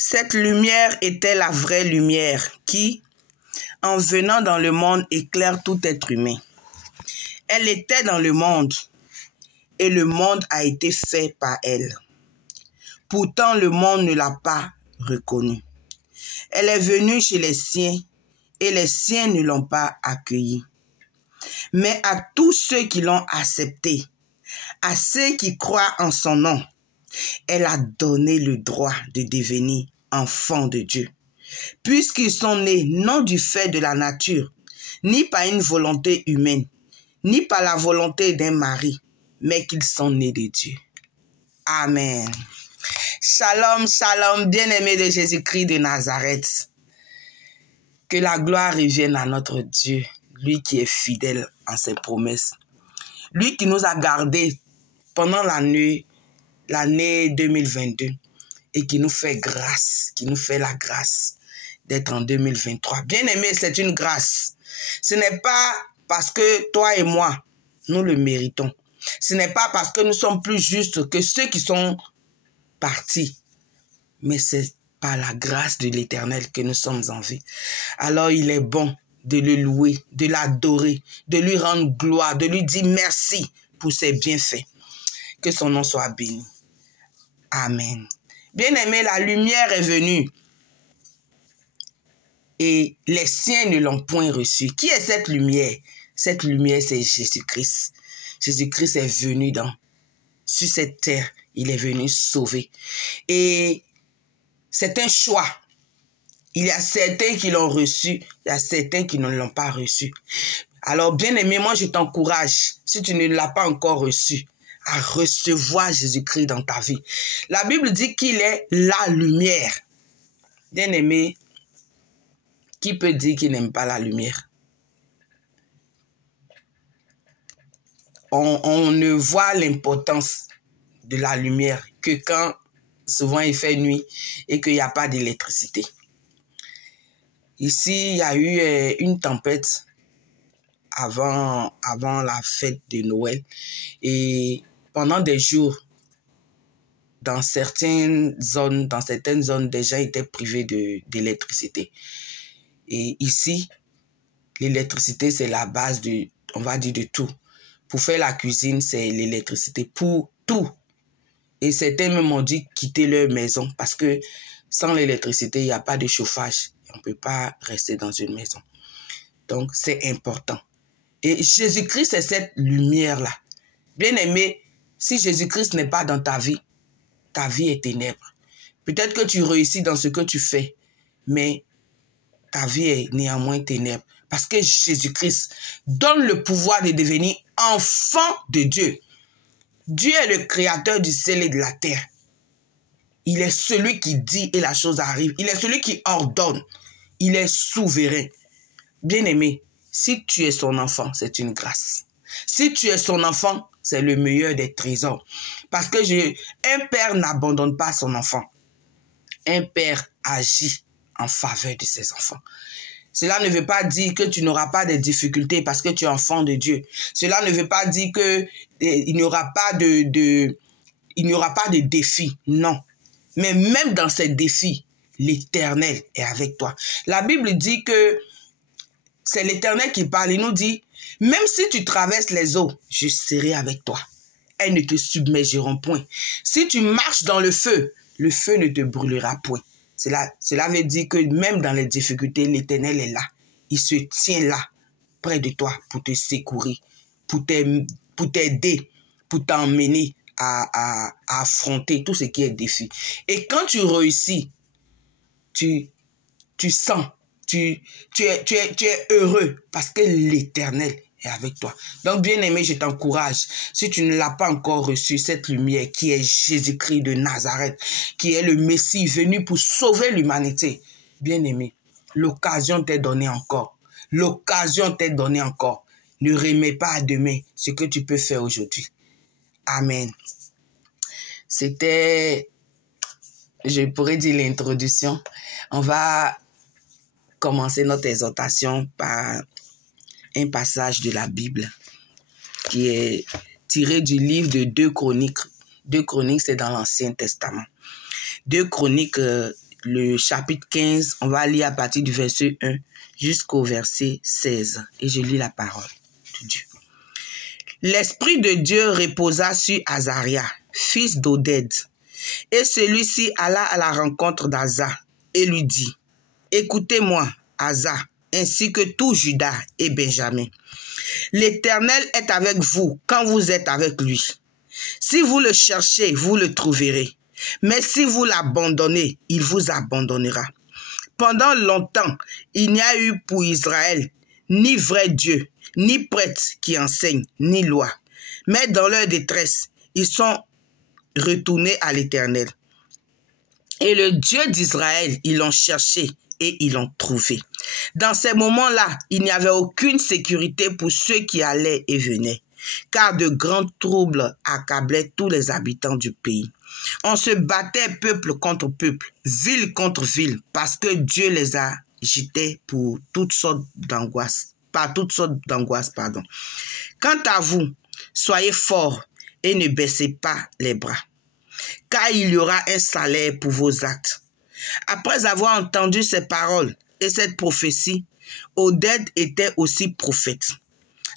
Cette lumière était la vraie lumière qui, en venant dans le monde, éclaire tout être humain. Elle était dans le monde et le monde a été fait par elle. Pourtant, le monde ne l'a pas reconnue. Elle est venue chez les siens et les siens ne l'ont pas accueillie. Mais à tous ceux qui l'ont acceptée, à ceux qui croient en son nom, elle a donné le droit de devenir enfants de Dieu, puisqu'ils sont nés non du fait de la nature, ni par une volonté humaine, ni par la volonté d'un mari, mais qu'ils sont nés de Dieu. Amen. Shalom, shalom, bien-aimés de Jésus-Christ de Nazareth. Que la gloire revienne à notre Dieu, lui qui est fidèle en ses promesses. Lui qui nous a gardés pendant l'année 2022 et qui nous fait grâce, qui nous fait la grâce d'être en 2023. Bien-aimés, c'est une grâce. Ce n'est pas parce que toi et moi, nous le méritons. Ce n'est pas parce que nous sommes plus justes que ceux qui sont partis. Mais c'est par la grâce de l'Éternel que nous sommes en vie. Alors il est bon de le louer, de l'adorer, de lui rendre gloire, de lui dire merci pour ses bienfaits. Que son nom soit béni. Amen. Bien-aimé, la lumière est venue et les siens ne l'ont point reçue. Qui est cette lumière? Cette lumière, c'est Jésus-Christ. Jésus-Christ est venu sur cette terre. Il est venu sauver. Et c'est un choix. Il y a certains qui l'ont reçu, il y a certains qui ne l'ont pas reçu. Alors, bien-aimé, moi, je t'encourage, si tu ne l'as pas encore reçu, à recevoir Jésus-Christ dans ta vie. La Bible dit qu'il est la lumière. Bien-aimé, qui peut dire qu'il n'aime pas la lumière? On ne voit l'importance de la lumière que quand souvent il fait nuit et qu'il n'y a pas d'électricité. Ici, il y a eu une tempête avant la fête de Noël et pendant des jours, dans certaines zones, des gens étaient privés d'électricité. Et ici, l'électricité, c'est la base on va dire, de tout. Pour faire la cuisine, c'est l'électricité. Pour tout. Et certains même ont dû quitter leur maison parce que sans l'électricité, il n'y a pas de chauffage. On ne peut pas rester dans une maison. Donc, c'est important. Et Jésus-Christ, c'est cette lumière-là. Bien-aimé, si Jésus-Christ n'est pas dans ta vie est ténèbres. Peut-être que tu réussis dans ce que tu fais, mais ta vie est néanmoins ténèbres. Parce que Jésus-Christ donne le pouvoir de devenir enfant de Dieu. Dieu est le créateur du ciel et de la terre. Il est celui qui dit et la chose arrive. Il est celui qui ordonne. Il est souverain. Bien-aimé, si tu es son enfant, c'est une grâce. Si tu es son enfant, c'est le meilleur des trésors. Parce que un père n'abandonne pas son enfant. Un père agit en faveur de ses enfants. Cela ne veut pas dire que tu n'auras pas de difficultés parce que tu es enfant de Dieu. Cela ne veut pas dire qu'il n'y aura pas de défis. Non. Mais même dans ces défis, l'Éternel est avec toi. La Bible dit que c'est l'Éternel qui parle. Il nous dit, même si tu traverses les eaux, je serai avec toi. Elles ne te submergeront point. Si tu marches dans le feu ne te brûlera point. Cela veut dire que même dans les difficultés, l'Éternel est là. Il se tient là, près de toi, pour te secourir, pour t'aider, pour t'emmener à affronter tout ce qui est défi. Et quand tu réussis, tu sens, tu es heureux parce que l'Éternel est avec toi. Donc, bien-aimé, je t'encourage, si tu ne l'as pas encore reçu, cette lumière qui est Jésus-Christ de Nazareth, qui est le Messie venu pour sauver l'humanité, bien-aimé, l'occasion t'est donnée encore. L'occasion t'est donnée encore. Ne remets pas à demain ce que tu peux faire aujourd'hui. Amen. C'était, je pourrais dire, l'introduction. On va commencer notre exhortation par un passage de la Bible qui est tiré du livre de 2 Chroniques. 2 Chroniques, c'est dans l'Ancien Testament. 2 Chroniques, le chapitre 15, on va lire à partir du verset 1 jusqu'au verset 16. Et je lis la parole de Dieu. L'Esprit de Dieu reposa sur Azaria, fils d'Oded. Et celui-ci alla à la rencontre d'Asa et lui dit, « Écoutez-moi, Asa, ainsi que tout Juda et Benjamin. L'Éternel est avec vous quand vous êtes avec lui. Si vous le cherchez, vous le trouverez. Mais si vous l'abandonnez, il vous abandonnera. Pendant longtemps, il n'y a eu pour Israël ni vrai Dieu, ni prêtre qui enseigne, ni loi. Mais dans leur détresse, ils sont retournés à l'Éternel. Et le Dieu d'Israël, ils l'ont cherché et ils l'ont trouvé. Dans ces moments-là, il n'y avait aucune sécurité pour ceux qui allaient et venaient, car de grands troubles accablaient tous les habitants du pays. On se battait peuple contre peuple, ville contre ville, parce que Dieu les agitait pour toutes sortes d'angoisses, par toutes sortes d'angoisses, pardon. Quant à vous, soyez forts et ne baissez pas les bras, car il y aura un salaire pour vos actes. Après avoir entendu ces paroles et cette prophétie, Oded était aussi prophète.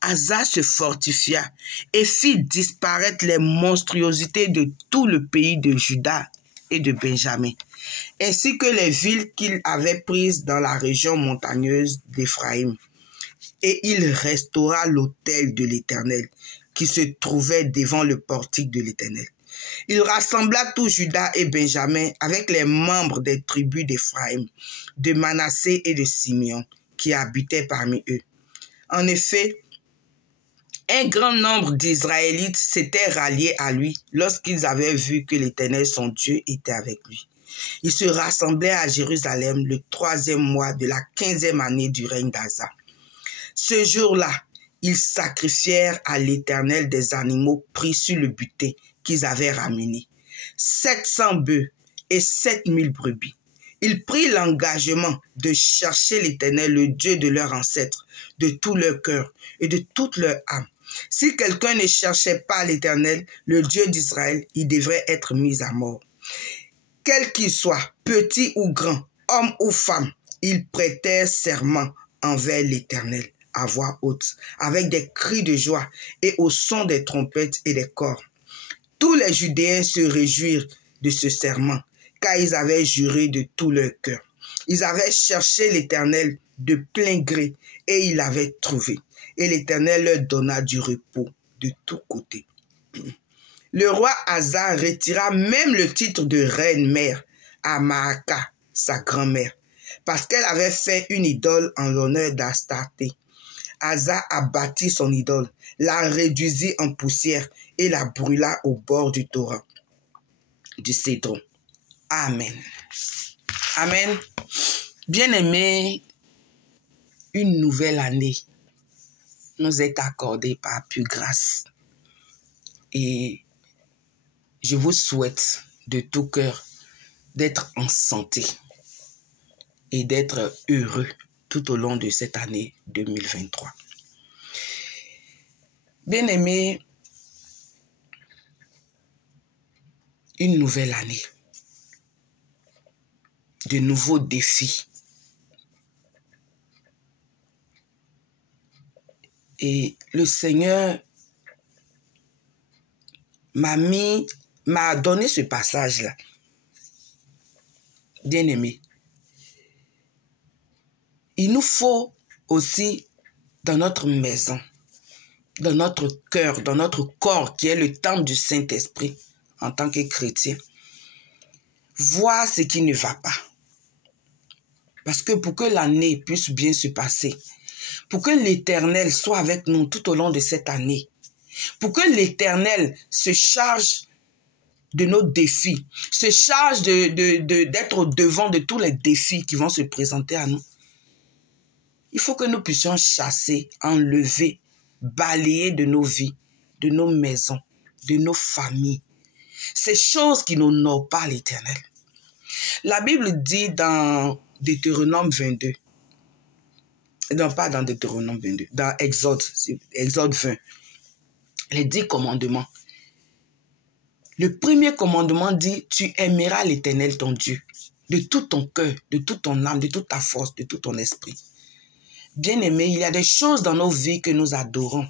Asa se fortifia et fit disparaître les monstruosités de tout le pays de Juda et de Benjamin, ainsi que les villes qu'il avait prises dans la région montagneuse d'Éphraïm. Et il restaura l'autel de l'Éternel, qui se trouvait devant le portique de l'Éternel. Il rassembla tout Juda et Benjamin avec les membres des tribus d'Éphraïm, de Manassé et de Simeon, qui habitaient parmi eux. En effet, un grand nombre d'Israélites s'étaient ralliés à lui lorsqu'ils avaient vu que l'Éternel, son Dieu, était avec lui. Ils se rassemblaient à Jérusalem le 3e mois de la 15e année du règne d'Asa. Ce jour-là, ils sacrifièrent à l'Éternel des animaux pris sur le butin qu'ils avaient ramenés, 700 bœufs et 7000 brebis. Ils prirent l'engagement de chercher l'Éternel, le Dieu de leurs ancêtres, de tout leur cœur et de toute leur âme. Si quelqu'un ne cherchait pas l'Éternel, le Dieu d'Israël, il devrait être mis à mort. Quel qu'il soit, petit ou grand, homme ou femme, ils prêtèrent serment envers l'Éternel à voix haute, avec des cris de joie et au son des trompettes et des cors. Tous les Judéens se réjouirent de ce serment, car ils avaient juré de tout leur cœur. Ils avaient cherché l'Éternel de plein gré et ils l'avaient trouvé. Et l'Éternel leur donna du repos de tous côtés. Le roi Asa retira même le titre de reine-mère à Maaka, sa grand-mère, parce qu'elle avait fait une idole en l'honneur d'Astarté. Asa abattit son idole, la réduisit en poussière et la brûla au bord du torrent du Cédron. Amen. Amen. Bien-aimés, une nouvelle année nous est accordée par pure grâce. Et je vous souhaite de tout cœur d'être en santé et d'être heureux tout au long de cette année 2023. Bien-aimés, une nouvelle année, de nouveaux défis. Et le Seigneur m'a donné ce passage-là. Bien-aimé, il nous faut aussi dans notre maison, dans notre cœur, dans notre corps qui est le temple du Saint-Esprit en tant que chrétien, voir ce qui ne va pas. Parce que pour que l'année puisse bien se passer, pour que l'Éternel soit avec nous tout au long de cette année, pour que l'Éternel se charge de nos défis, se charge d'être au devant de tous les défis qui vont se présenter à nous, il faut que nous puissions chasser, enlever, balayer de nos vies, de nos maisons, de nos familles, ces choses qui n'honorent pas l'Éternel. La Bible dit dans Deutéronome 22, non pas dans Deutéronome 22, dans Exode 20, les 10 commandements. Le premier commandement dit, tu aimeras l'Éternel ton Dieu de tout ton cœur, de toute ton âme, de toute ta force, de tout ton esprit. Bien-aimés, il y a des choses dans nos vies que nous adorons.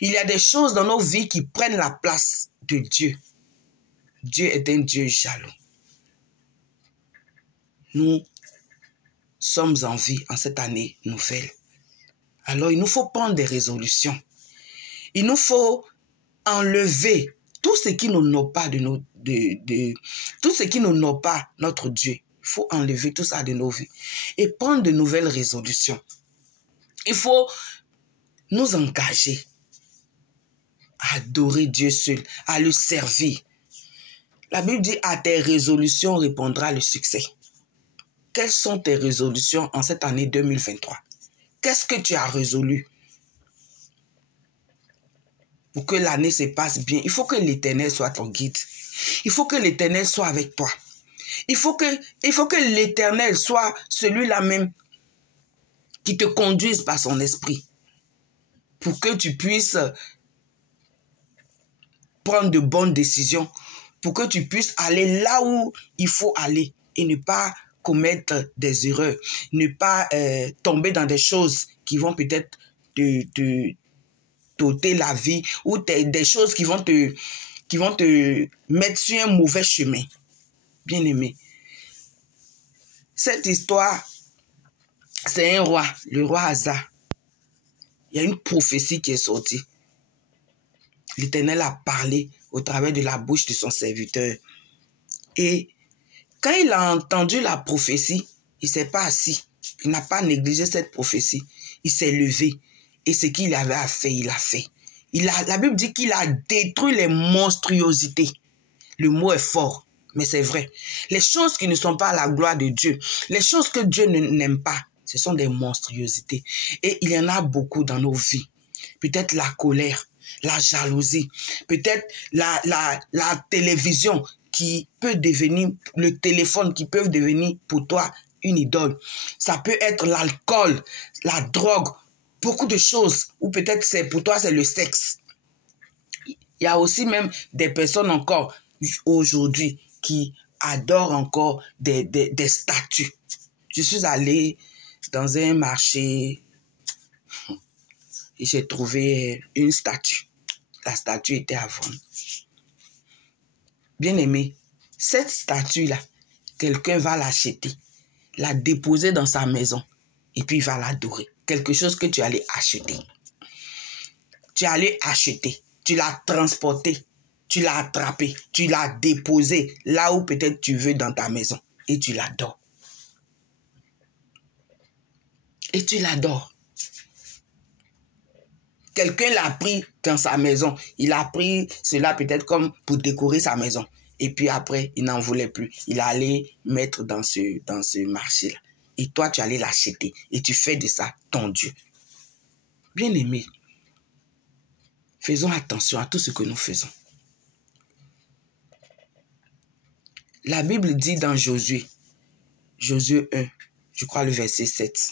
Il y a des choses dans nos vies qui prennent la place de Dieu. Dieu est un Dieu jaloux. Nous sommes en vie en cette année nouvelle. Alors, il nous faut prendre des résolutions. Il nous faut enlever tout ce qui n'honore pas tout ce qui n'honore pas notre Dieu. Il faut enlever tout ça de nos vies et prendre de nouvelles résolutions. Il faut nous engager à adorer Dieu seul, à le servir. La Bible dit, à tes résolutions répondra le succès. Quelles sont tes résolutions en cette année 2023? Qu'est-ce que tu as résolu? Pour que l'année se passe bien, il faut que l'Éternel soit ton guide. Il faut que l'Éternel soit avec toi. Il faut que l'Éternel soit celui-là même qui te conduise par son esprit. Pour que tu puisses prendre de bonnes décisions. Pour que tu puisses aller là où il faut aller. Et ne pas commettre des erreurs. Ne pas tomber dans des choses qui vont peut-être te t'ôter la vie ou des choses qui vont te mettre sur un mauvais chemin. Bien-aimé, cette histoire, c'est un roi, le roi Asa. Il y a une prophétie qui est sortie. L'Éternel a parlé au travers de la bouche de son serviteur. Et quand il a entendu la prophétie, il ne s'est pas assis. Il n'a pas négligé cette prophétie. Il s'est levé. Et ce qu'il avait à faire, il a fait. La Bible dit qu'il a détruit les monstruosités. Le mot est fort, mais c'est vrai. Les choses qui ne sont pas à la gloire de Dieu, les choses que Dieu n'aime pas, ce sont des monstruosités. Et il y en a beaucoup dans nos vies. Peut-être la colère, la jalousie, peut-être la télévision qui peut devenir, le téléphone qui peut devenir pour toi une idole. Ça peut être l'alcool, la drogue, beaucoup de choses, ou peut-être pour toi c'est le sexe. Il y a aussi même des personnes encore aujourd'hui qui adorent encore des statues. Je suis allé dans un marché et j'ai trouvé une statue. La statue était à vendre. Bien aimé, cette statue-là, quelqu'un va l'acheter, la déposer dans sa maison et puis il va l'adorer. Quelque chose que tu allais acheter. Tu allais acheter, tu l'as transporté, tu l'as attrapé, tu l'as déposé là où peut-être tu veux dans ta maison et tu l'adores. Et tu l'adores. Quelqu'un l'a pris dans sa maison. Il a pris cela peut-être comme pour décorer sa maison. Et puis après, il n'en voulait plus. Il allait mettre dans ce marché-là. Et toi, tu allais l'acheter. Et tu fais de ça ton Dieu. Bien-aimé, faisons attention à tout ce que nous faisons. La Bible dit dans Josué 1, je crois le verset 7.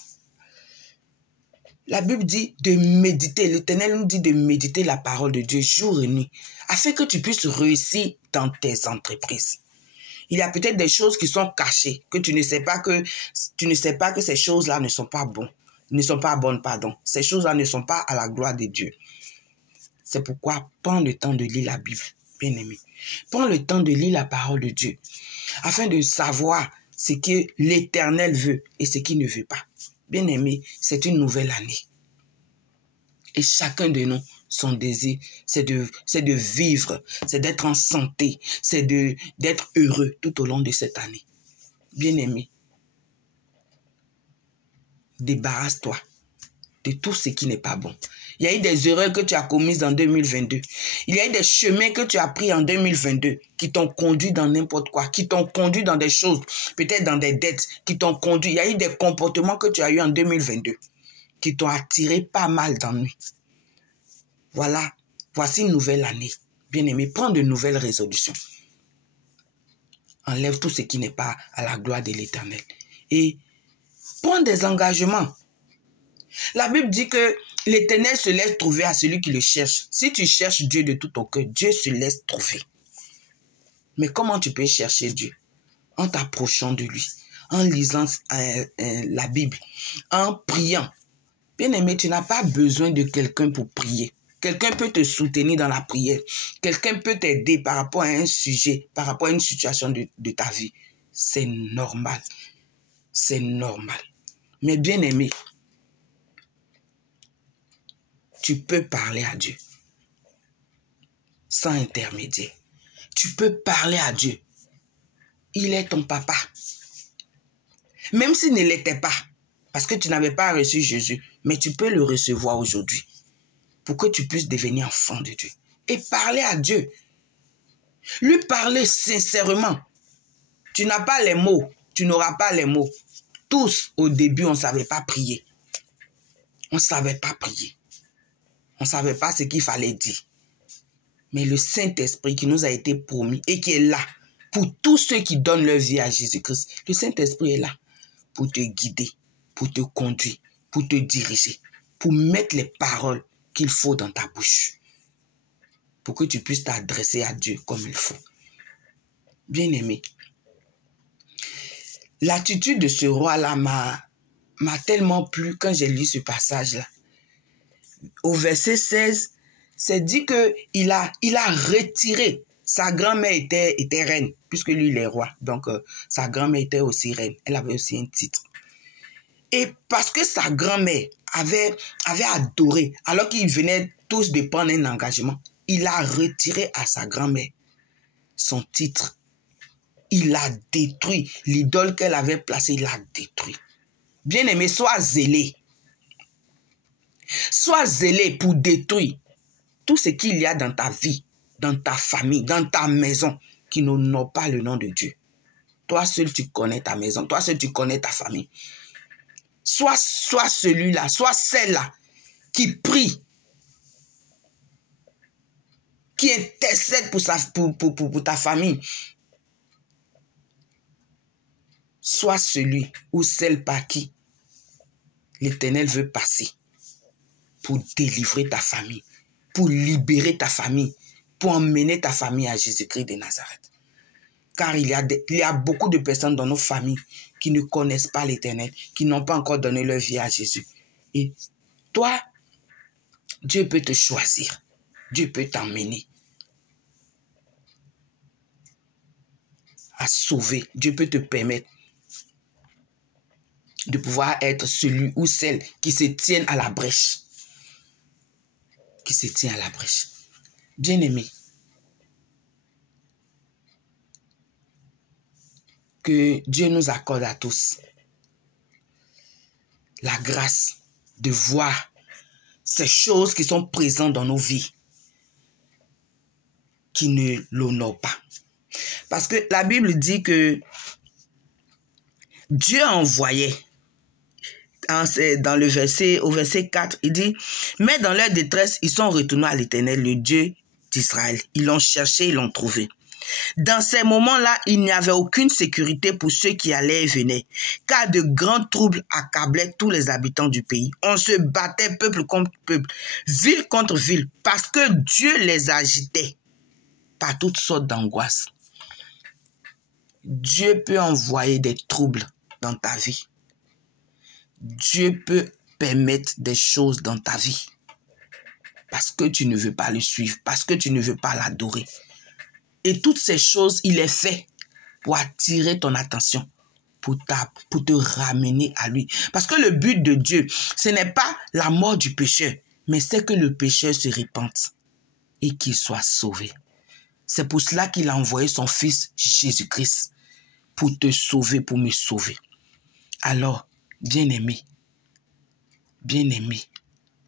La Bible dit de méditer, l'Éternel nous dit de méditer la parole de Dieu jour et nuit, afin que tu puisses réussir dans tes entreprises. Il y a peut-être des choses qui sont cachées, que tu ne sais pas que ces choses-là ne sont pas bonnes. Ces choses-là ne sont pas à la gloire de Dieu. C'est pourquoi prends le temps de lire la Bible, bien-aimé. Prends le temps de lire la parole de Dieu, afin de savoir ce que l'Éternel veut et ce qu'il ne veut pas. Bien-aimé, c'est une nouvelle année. Et chacun de nous, son désir, c'est de vivre, c'est d'être en santé, c'est d'être heureux tout au long de cette année. Bien-aimé, débarrasse-toi de tout ce qui n'est pas bon. Il y a eu des erreurs que tu as commises en 2022. Il y a eu des chemins que tu as pris en 2022 qui t'ont conduit dans n'importe quoi, qui t'ont conduit dans des choses, peut-être dans des dettes, qui t'ont conduit. Il y a eu des comportements que tu as eu en 2022 qui t'ont attiré pas mal d'ennuis. Voilà, voici une nouvelle année. Bien-aimé, prends de nouvelles résolutions. Enlève tout ce qui n'est pas à la gloire de l'Éternel. Et prends des engagements. La Bible dit que l'Éternel se laisse trouver à celui qui le cherche. Si tu cherches Dieu de tout ton cœur, Dieu se laisse trouver. Mais comment tu peux chercher Dieu? en t'approchant de lui, en lisant la Bible, en priant. Bien-aimé, tu n'as pas besoin de quelqu'un pour prier. Quelqu'un peut te soutenir dans la prière. Quelqu'un peut t'aider par rapport à un sujet, par rapport à une situation de ta vie. C'est normal. C'est normal. Mais bien-aimé, tu peux parler à Dieu sans intermédiaire. Tu peux parler à Dieu. Il est ton papa. Même s'il ne l'était pas, parce que tu n'avais pas reçu Jésus, mais tu peux le recevoir aujourd'hui pour que tu puisses devenir enfant de Dieu. Et parler à Dieu. Lui parler sincèrement. Tu n'as pas les mots. Tu n'auras pas les mots. Tous, au début, on ne savait pas prier. On ne savait pas prier. On ne savait pas ce qu'il fallait dire. Mais le Saint-Esprit qui nous a été promis et qui est là pour tous ceux qui donnent leur vie à Jésus-Christ, le Saint-Esprit est là pour te guider, pour te conduire, pour te diriger, pour mettre les paroles qu'il faut dans ta bouche, pour que tu puisses t'adresser à Dieu comme il faut. Bien-aimé, l'attitude de ce roi-là m'a tellement plu quand j'ai lu ce passage-là. Au verset 16, c'est dit qu'il a retiré. Sa grand-mère était reine, puisque lui, il est roi. Donc, sa grand-mère était aussi reine. Elle avait aussi un titre. Et parce que sa grand-mère avait adoré, alors qu'ils venaient tous de prendre un engagement, il a retiré à sa grand-mère son titre. Il a détruit l'idole qu'elle avait placée, il a détruit. Bien-aimé, sois zélé. Sois zélé pour détruire tout ce qu'il y a dans ta vie, dans ta famille, dans ta maison, qui n'honore pas le nom de Dieu. Toi seul, tu connais ta maison. Toi seul, tu connais ta famille. Sois celui-là, sois celle-là qui prie, qui intercède pour ta famille. Sois celui ou celle par qui l'Éternel veut passer pour délivrer ta famille, pour libérer ta famille, pour emmener ta famille à Jésus-Christ de Nazareth. Car il y a beaucoup de personnes dans nos familles qui ne connaissent pas l'Éternel, qui n'ont pas encore donné leur vie à Jésus. Et toi, Dieu peut te choisir. Dieu peut t'emmener à sauver. Dieu peut te permettre de pouvoir être celui ou celle qui se tienne à la brèche. Qui se tient à la brèche. Bien-aimé, que Dieu nous accorde à tous la grâce de voir ces choses qui sont présentes dans nos vies, qui ne l'honorent pas. Parce que la Bible dit que Dieu envoyait, au verset 4, il dit, mais dans leur détresse, ils sont retournés à l'Éternel, le Dieu d'Israël. Ils l'ont cherché, ils l'ont trouvé. Dans ces moments-là, il n'y avait aucune sécurité pour ceux qui allaient et venaient, car de grands troubles accablaient tous les habitants du pays. On se battait peuple contre peuple, ville contre ville, parce que Dieu les agitait par toutes sortes d'angoisses. Dieu peut envoyer des troubles dans ta vie. Dieu peut permettre des choses dans ta vie parce que tu ne veux pas le suivre, parce que tu ne veux pas l'adorer. Et toutes ces choses, il est fait pour attirer ton attention, pour te ramener à lui. Parce que le but de Dieu, ce n'est pas la mort du pécheur, mais c'est que le pécheur se répande et qu'il soit sauvé. C'est pour cela qu'il a envoyé son fils Jésus-Christ pour te sauver, pour me sauver. Alors, bien-aimé,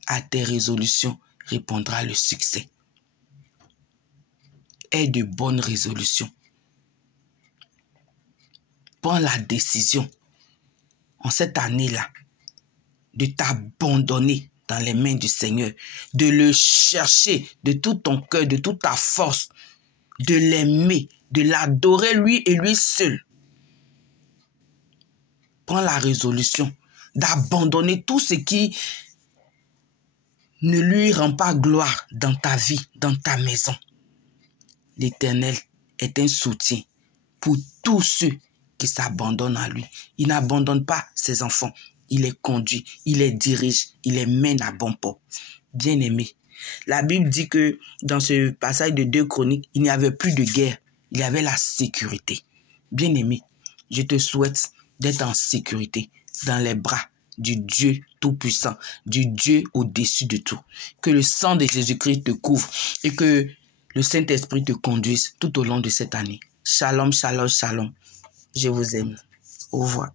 à tes résolutions répondra le succès. Aie de bonnes résolutions. Prends la décision en cette année-là de t'abandonner dans les mains du Seigneur, de le chercher de tout ton cœur, de toute ta force, de l'aimer, de l'adorer lui et lui seul. Prends la résolution d'abandonner tout ce qui ne lui rend pas gloire dans ta vie, dans ta maison. L'Éternel est un soutien pour tous ceux qui s'abandonnent à lui. Il n'abandonne pas ses enfants. Il les conduit, il les dirige, il les mène à bon port. Bien-aimés, la Bible dit que dans ce passage de 2 Chroniques, il n'y avait plus de guerre, il y avait la sécurité. Bien-aimé, je te souhaite d'être en sécurité dans les bras du Dieu Tout-Puissant, du Dieu au-dessus de tout. Que le sang de Jésus-Christ te couvre et que le Saint-Esprit te conduise tout au long de cette année. Shalom, shalom, shalom. Je vous aime. Au revoir.